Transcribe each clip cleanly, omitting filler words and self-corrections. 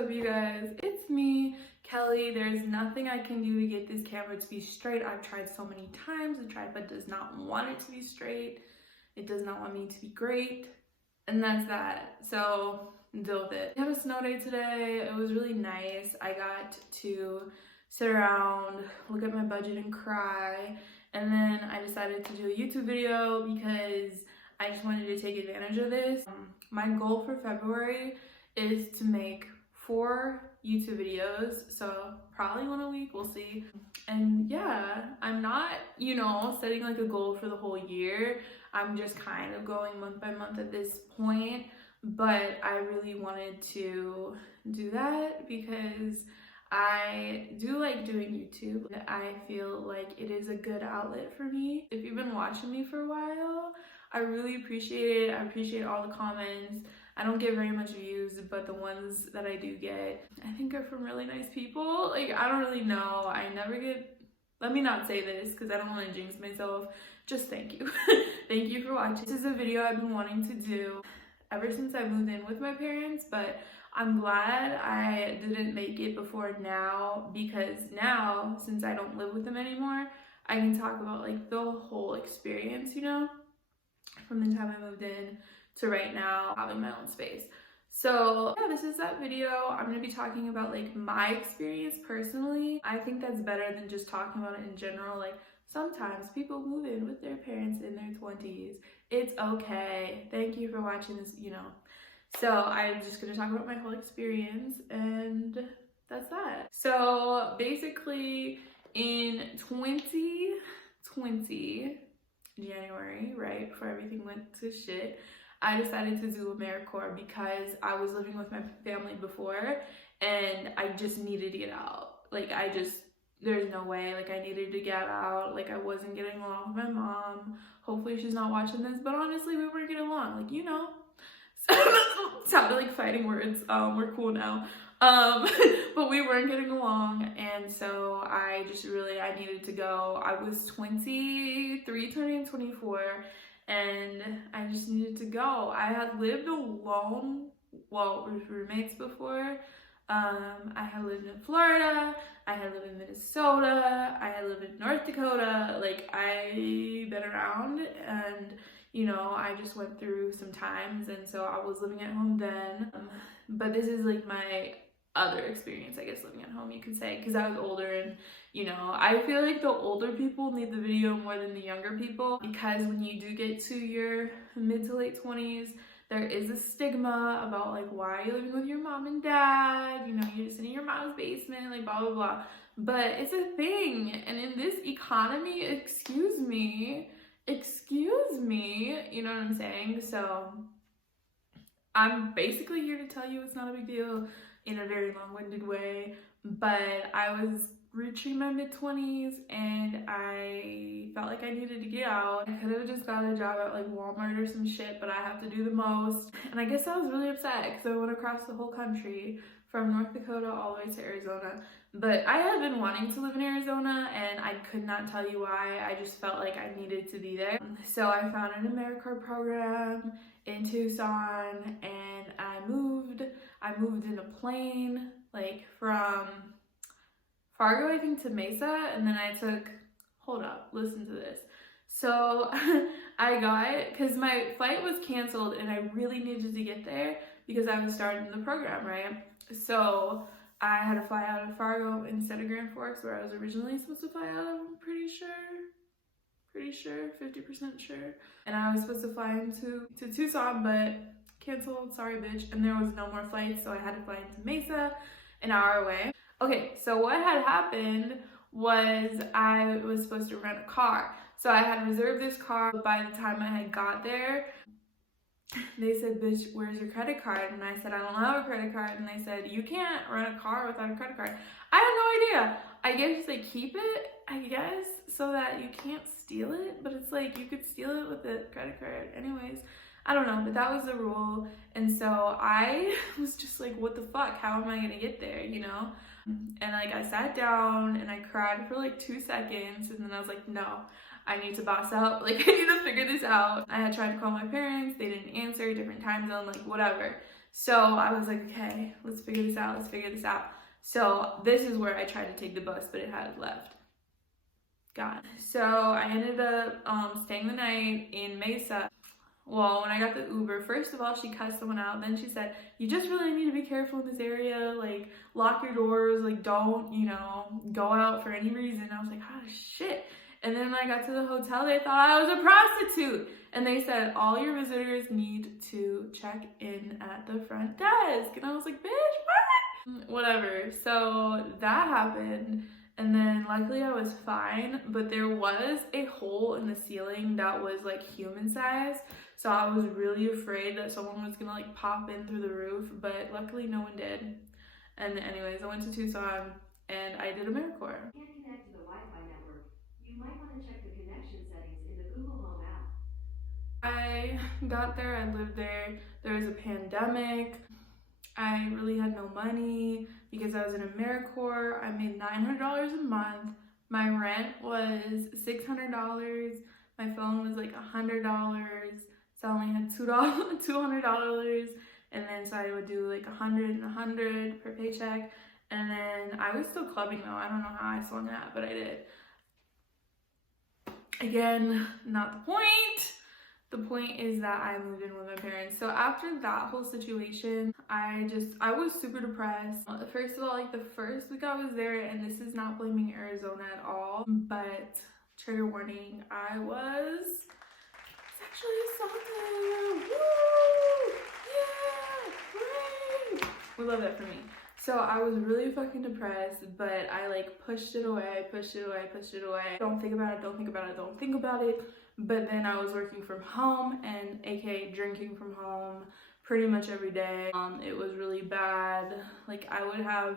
up, you guys? It's me, Kelly. There's nothing I can do to get this camera to be straight. I've tried so many times. The tripod does not want it to be straight. It does not want me to be great. And that's that. So deal with it. We had a snow day today. It was really nice. I got to sit around, look at my budget and cry. And then I decided to do a YouTube video because I just wanted to take advantage of this. My goal for February is to make 4 YouTube videos, so probably one a week, we'll see. And yeah, I'm not, setting like a goal for the whole year. I'm just kind of going month by month at this point, but I really wanted to do that because I do like doing YouTube. I feel like it is a good outlet for me. If you've been watching me for a while, I really appreciate it. I appreciate all the comments. I don't get very much views, but the ones that I do get, I think are from really nice people. Like, I don't really know. I never get, let me not say this because I don't want to jinx myself. Just thank you. Thank you for watching. This is a video I've been wanting to do ever since I moved in with my parents, but I'm glad I didn't make it before now, because now, since I don't live with them anymore, I can talk about like the whole experience, from the time I moved in to right now, having my own space. So yeah, this is that video. I'm gonna be talking about like my experience personally. I think that's better than just talking about it in general. Like, sometimes people move in with their parents in their 20s. It's okay. Thank you for watching this, So I'm just gonna talk about my whole experience, and that's that. So basically in 2020, January, right before everything went to shit, I decided to do AmeriCorps because I was living with my family before and I just needed to get out. Like, there's no way, like, I needed to get out. Like, I wasn't getting along with my mom. Hopefully she's not watching this, but honestly, we weren't getting along, like, sounded like fighting words. We're cool now. But we weren't getting along, and so I needed to go. I was 23, turning 24, and I just needed to go. I had lived alone, with roommates before. I had lived in Florida, I had lived in Minnesota, I had lived in North Dakota. Like, I've been around, and I just went through some times, and so I was living at home then. But this is like my other experience, I guess, living at home, you could say, because I was older, and I feel like the older people need the video more than the younger people, because when you do get to your mid to late 20s, there is a stigma about like, why are you living with your mom and dad? You're just in your mom's basement, like blah blah blah. But it's a thing, and in this economy, excuse me, you know what I'm saying? So I'm basically here to tell you it's not a big deal in a very long-winded way, but I was reaching my mid-20s and I felt like I needed to get out. I could have just got a job at like Walmart or some shit, but I have to do the most. And I guess I was really upset because I went across the whole country from North Dakota all the way to Arizona. But I had been wanting to live in Arizona and I could not tell you why. I just felt like I needed to be there. So I found an AmeriCorps program in Tucson, and I moved in a plane, like from Fargo, I think, to Mesa, and then I took, hold up, listen to this. So because my flight was canceled and I really needed to get there because I was starting the program, right? So I had to fly out of Fargo instead of Grand Forks, where I was originally supposed to fly out of, I'm pretty sure, 50% sure. And I was supposed to fly into Tucson, but canceled, sorry bitch. And there was no more flights, so I had to fly into Mesa, an hour away. Okay, so what had happened was I was supposed to rent a car. So I had reserved this car. By the time I had got there, they said, bitch, where's your credit card? And I said, I don't have a credit card. And they said, you can't rent a car without a credit card. I had no idea. I guess they keep it, so that you can't steal it. But it's like, you could steal it with a credit card. Anyways, I don't know, but that was the rule. And so I was just like, what the fuck? How am I gonna get there, And like, I sat down and I cried for like 2 seconds, and then I was like, no, I need to boss out. Like, I need to figure this out. I had tried to call my parents, they didn't answer, different time zone, like whatever. So I was like, okay, let's figure this out. Let's figure this out. So this is where I tried to take the bus, but it had left. God. So I ended up staying the night in Mesa. Well, when I got the Uber, first of all, she cussed someone out. Then she said, you just really need to be careful in this area. Like, lock your doors. Like, don't, go out for any reason. I was like, oh, shit. And then when I got to the hotel, they thought I was a prostitute. And they said, all your visitors need to check in at the front desk. And I was like, bitch, what? Whatever. So that happened. And then luckily I was fine. But there was a hole in the ceiling that was like human size. So I was really afraid that someone was gonna like pop in through the roof, but luckily no one did. And anyways, I went to Tucson and I did AmeriCorps. Can't connect to the Wi-Fi network. You might want to check the connection settings in the Google Home app. I got there, I lived there. There was a pandemic. I really had no money because I was in AmeriCorps. I made $900 a month. My rent was $600. My phone was like $100. So I only had $200, and then so I would do like 100 and 100 per paycheck. And then I was still clubbing though. I don't know how I swung that, but I did. Again, not the point. The point is that I moved in with my parents. So after that whole situation, I was super depressed. First of all, like the first week I was there, and this is not blaming Arizona at all, but trigger warning, I was sexually assaulted. Woo! Yeah! Hooray! We love that for me. So I was really fucking depressed, but I like pushed it away. Don't think about it. But then I was working from home and aka drinking from home pretty much every day. It was really bad. Like I would have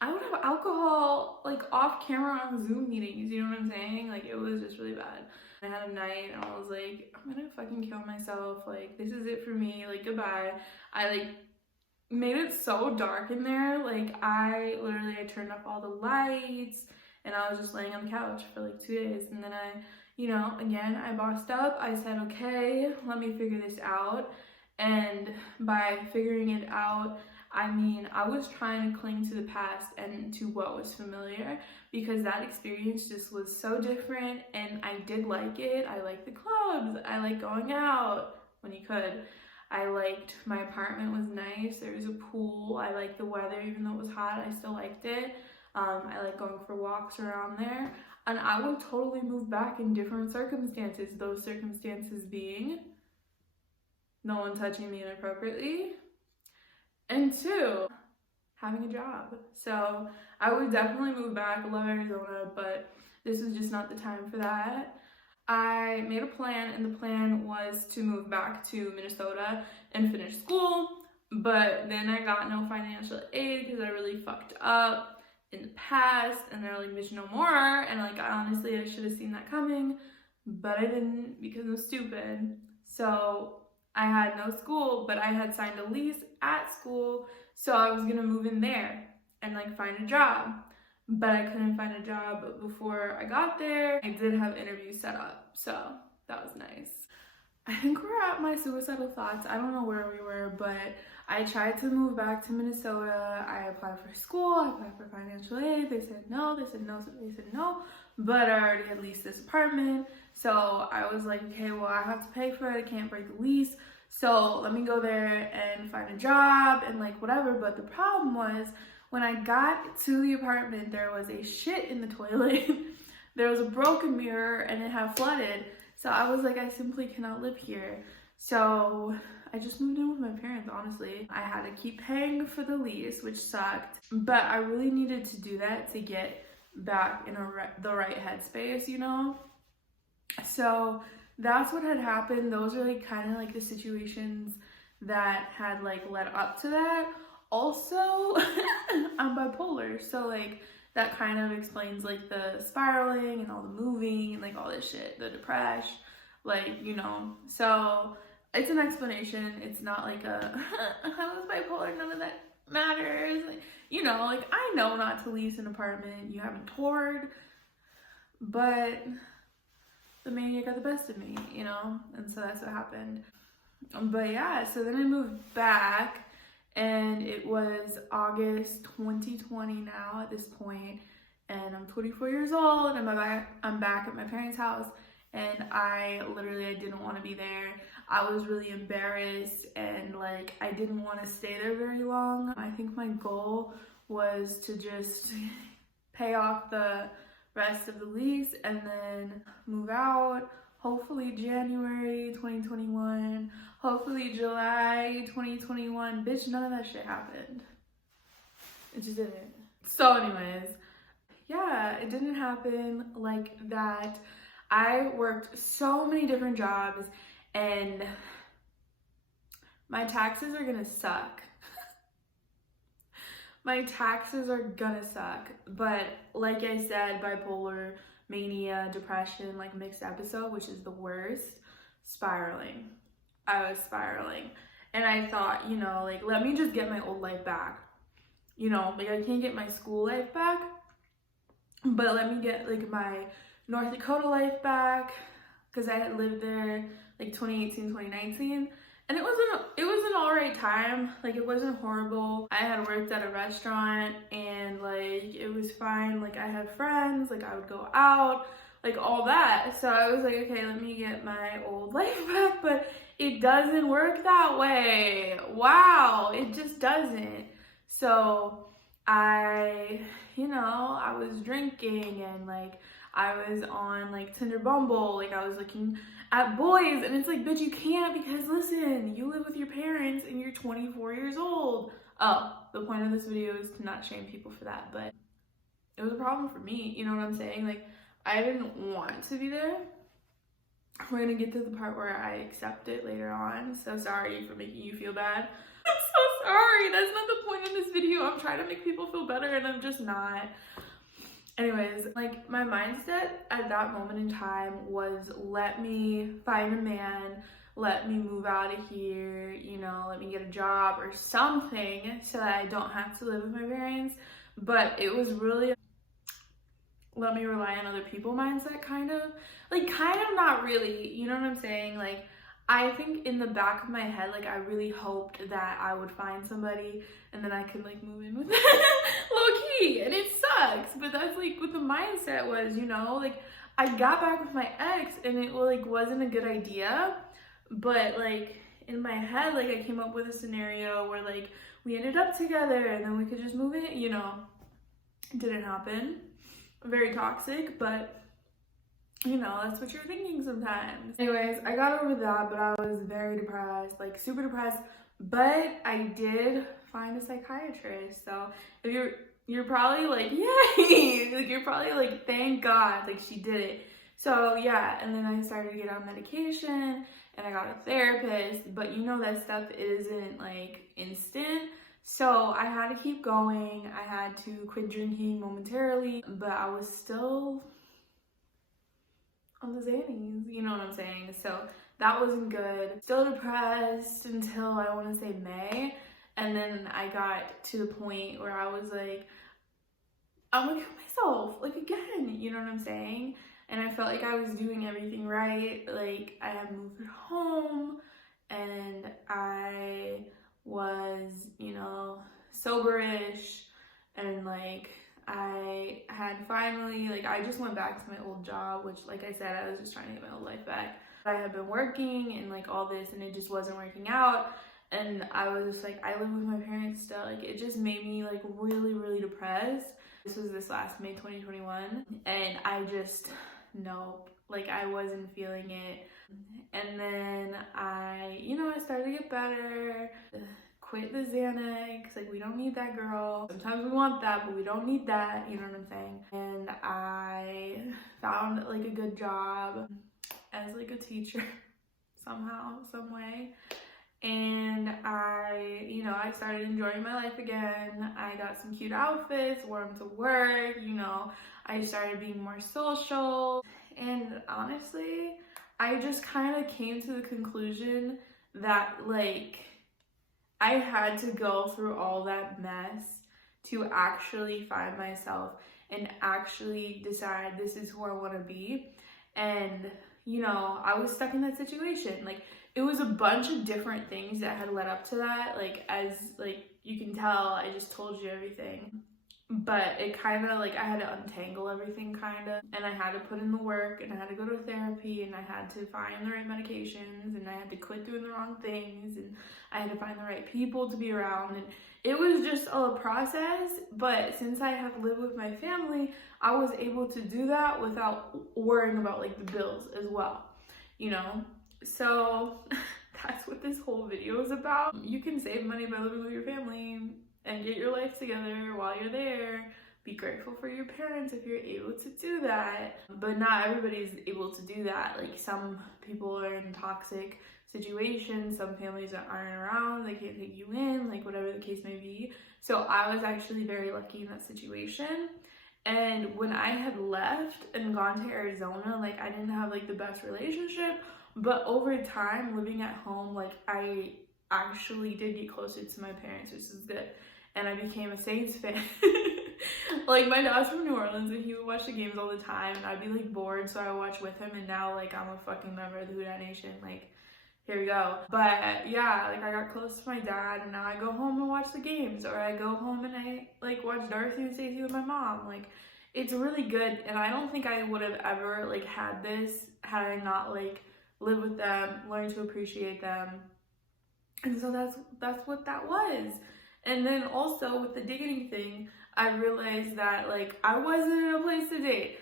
alcohol like off camera on Zoom meetings, you know what I'm saying? Like it was just really bad. I had a night and I was like, I'm gonna fucking kill myself. Like this is it for me. Like goodbye. I like made it so dark in there. Like I turned off all the lights and I was just laying on the couch for like 2 days. And then again, I bossed up. I said, okay, let me figure this out. And by figuring it out, I mean, I was trying to cling to the past and to what was familiar because that experience just was so different and I did like it. I liked the clubs. I liked going out when you could. I liked my apartment was nice. There was a pool. I liked the weather, even though it was hot. I still liked it. I like going for walks around there. And I would totally move back in different circumstances. Those circumstances being no one touching me inappropriately. And 2, having a job. So I would definitely move back. I love Arizona, but this was just not the time for that. I made a plan, and the plan was to move back to Minnesota and finish school, but then I got no financial aid because I really fucked up in the past, and they're like, bitch, no more. And like, honestly, I should have seen that coming, but I didn't because I'm stupid. So I had no school, but I had signed a lease at school, so I was gonna move in there and like find a job. But I couldn't find a job before I got there. I did have interviews set up, so that was nice. I think we're at my suicidal thoughts. I don't know where we were, but I tried to move back to Minnesota. I applied for school, I applied for financial aid. They said no, they said no, but I already had leased this apartment. So I was like, okay, well, I have to pay for it. I can't break the lease. So let me go there and find a job and like whatever. But the problem was, when I got to the apartment, there was a shit in the toilet. There was a broken mirror and it had flooded. So I was like, I simply cannot live here. So I just moved in with my parents, honestly. I had to keep paying for the lease, which sucked. But I really needed to do that to get back in the right headspace, you know? So that's what had happened. Those are like kind of like the situations that had like led up to that. Also, I'm bipolar, so like that kind of explains like the spiraling and all the moving and like all this shit, the depression, like, you know. So it's an explanation. It's not like a I was bipolar, none of that matters. Like, you know, like I know not to lease an apartment you haven't toured, but the mania got the best of me, you know, and so that's what happened. But yeah, so then I moved back, and it was August 2020 now at this point, and I'm 24 years old, and I'm back at my parents' house, and I didn't want to be there. I was really embarrassed, and like I didn't want to stay there very long. I think my goal was to just pay off the rest of the lease and then move out. Hopefully January 2021, hopefully July 2021. Bitch, none of that shit happened. It just didn't. So anyways, yeah, it didn't happen like that. I worked so many different jobs, and my taxes are gonna suck. My taxes are gonna suck. But like I said, bipolar, mania, depression, like mixed episode, which is the worst, spiraling. I was spiraling. And I thought, you know, like, let me just get my old life back. You know, like I can't get my school life back, but let me get like my North Dakota life back, because I had lived there like 2018, 2019. And it was an all right time. Like it wasn't horrible. I had worked at a restaurant, and like it was fine. Like I had friends, like I would go out, like all that. So I was like, okay, let me get my old life back, but it doesn't work that way. Wow, it just doesn't. So I was drinking, and like I was on like Tinder, Bumble, like I was looking at boys, and it's like, bitch, you can't, because listen, you live with your parents and you're 24 years old. Oh, the point of this video is to not shame people for that, but it was a problem for me, you know what I'm saying? Like, I didn't want to be there. We're gonna get to the part where I accept it later on, so sorry for making you feel bad. I'm so sorry, that's not the point of this video. I'm trying to make people feel better, and I'm just not. Anyways, like my mindset at that moment in time was, let me find a man, let me move out of here, you know, let me get a job or something so that I don't have to live with my parents. But it was really, let me rely on other people mindset, kind of not really, you know what I'm saying? Like, I think in the back of my head, like I really hoped that I would find somebody and then I could like move in with them low key, and it sucks, but that's like what the mindset was, you know? Like I got back with my ex, and it like wasn't a good idea, but like in my head, like I came up with a scenario where like we ended up together and then we could just move in, you know. It didn't happen. Very toxic, but you know, that's what you're thinking sometimes. Anyways, I got over that, but I was very depressed, like super depressed. But I did find a psychiatrist. So if you're probably like, yay! Like you're probably like, thank God, like she did it. So yeah, and then I started to get on medication, and I got a therapist, but you know that stuff isn't like instant. So I had to keep going. I had to quit drinking momentarily, but I was still on the Xannies, you know what I'm saying? So that wasn't good. Still depressed until I want to say May. And then I got to the point where I was like, I'm gonna kill myself, like again, you know what I'm saying? And I felt like I was doing everything right. Like I had moved home, and I was, you know, soberish, and like I had finally, like I just went back to my old job, which like I said, I was just trying to get my old life back. I had been working and like all this, and it just wasn't working out. And I was just like, I live with my parents still. Like it just made me like really, really depressed. This was this last May 2021. And I just, nope, like I wasn't feeling it. And then I started to get better. Quit the Xanax, like we don't need that, girl. Sometimes we want that, but we don't need that, you know what I'm saying? And I found like a good job as like a teacher somehow, some way. And I started enjoying my life again. I got some cute outfits, wore them to work, you know. I started being more social. And honestly, I just kind of came to the conclusion that like I had to go through all that mess to actually find myself and actually decide this is who I want to be. And, you know, I was stuck in that situation. Like, it was a bunch of different things that had led up to that. Like, as like you can tell, I just told you everything. But it kind of like I had to untangle everything kind of, and I had to put in the work, and I had to go to therapy, and I had to find the right medications, and I had to quit doing the wrong things, and I had to find the right people to be around, and it was just a process. But since I have lived with my family, I was able to do that without worrying about like the bills as well, you know? So that's what this whole video is about. You can save money by living with your family and get your life together while you're there. Be grateful for your parents if you're able to do that. But not everybody's able to do that. Like, some people are in toxic situations, some families that aren't around, they can't take you in, like whatever the case may be. So I was actually very lucky in that situation. And when I had left and gone to Arizona, like I didn't have like the best relationship, but over time living at home, like I actually did get closer to my parents, which is good. And I became a Saints fan. Like, my dad's from New Orleans and he would watch the games all the time, and I'd be like bored, so I would watch with him, and now like I'm a fucking member of the Houdat Nation. Like, here we go. But yeah, like I got close to my dad, and now I go home and watch the games, or I go home and I like watch Darcy and Stacey with my mom. Like, it's really good, and I don't think I would have ever like had this had I not like lived with them, learned to appreciate them. And so that's what that was. And then also with the dating thing, I realized that like I wasn't in a place to date.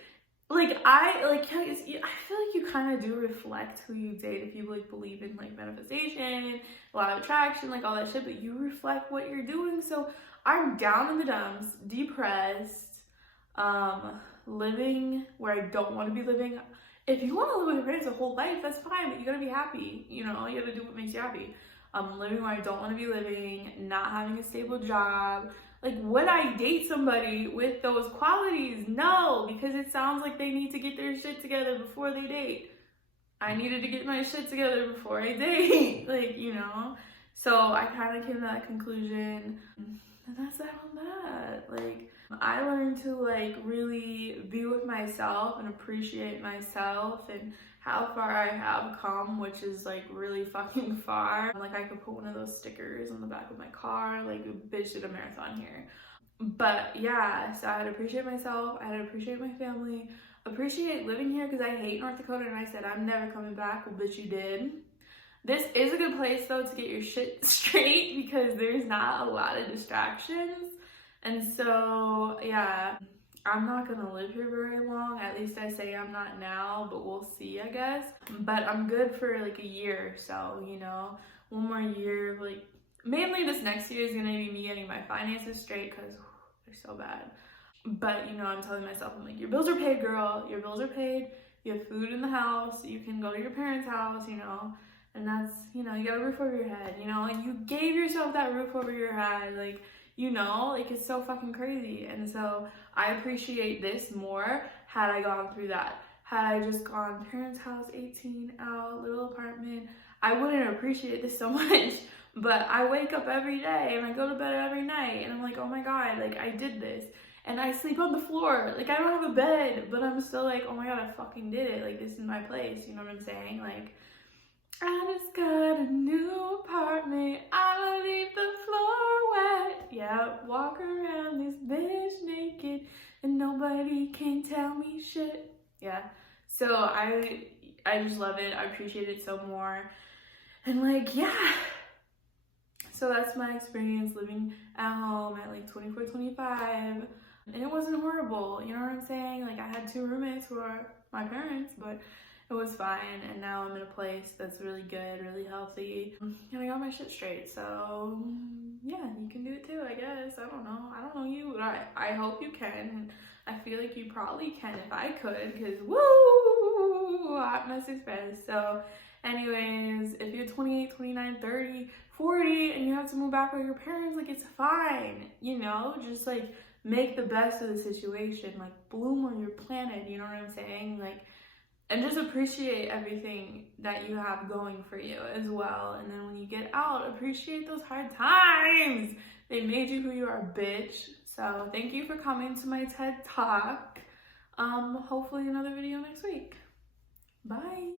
Like, I feel like you kind of do reflect who you date if you like believe in like manifestation, law of attraction, like all that shit, but you reflect what you're doing. So I'm down in the dumps, depressed, living where I don't want to be living. If you want to live with your parents a whole life, that's fine, but you gotta be happy, you know, you gotta do what makes you happy. Living where I don't want to be living, not having a stable job. Like, would I date somebody with those qualities? No, because it sounds like they need to get their shit together before they date. I needed to get my shit together before I date, like, you know? So I kind of came to that conclusion, and that's that on that. Like, I learned to like really be with myself and appreciate myself and how far I have come, which is like really fucking far. Like, I could put one of those stickers on the back of my car, like, bitch did a marathon here. But yeah, so I had to appreciate myself, I had to appreciate my family, appreciate living here, because I hate North Dakota, and I said I'm never coming back. Well, bitch, you did. This is a good place though to get your shit straight, because there's not a lot of distractions. And so yeah, I'm not gonna live here very long. At least I say I'm not now, but we'll see, I guess. But I'm good for like a year or so, you know, one more year. Like, mainly this next year is gonna be me getting my finances straight, because they're so bad. But you know, I'm telling myself, I'm like, your bills are paid, girl. Your bills are paid. You have food in the house. You can go to your parents' house, you know. And that's, you know, you got a roof over your head, you know, and you gave yourself that roof over your head, like, you know, like, it's so fucking crazy. And so I appreciate this more had I gone through that. Had I just gone parents' house, 18, out, little apartment, I wouldn't appreciate this so much. But I wake up every day and I go to bed every night and I'm like, oh my God, like, I did this. And I sleep on the floor. Like, I don't have a bed, but I'm still like, oh my God, I fucking did it. Like, this is my place. You know what I'm saying? Like, I just got a new apartment. I'ma leave the floor wet. Yeah, walk around this bitch naked and nobody can tell me shit. Yeah. So I just love it. I appreciate it so more. And like, yeah. So that's my experience living at home at like 24, 25. And it wasn't horrible. You know what I'm saying? Like, I had 2 roommates who are my parents, but it was fine, and now I'm in a place that's really good, really healthy, and I got my shit straight. So yeah, you can do it too, I guess. I don't know you, but I hope you can. I feel like you probably can if I could, because woo, hot mess express. So anyways, if you're 28, 29, 30, 40, and you have to move back with your parents, like, it's fine, you know? Just like make the best of the situation, like bloom where you're planted, you know what I'm saying? Like, and just appreciate everything that you have going for you as well. And then when you get out, appreciate those hard times. They made you who you are, bitch. So thank you for coming to my TED Talk. Hopefully another video next week. Bye.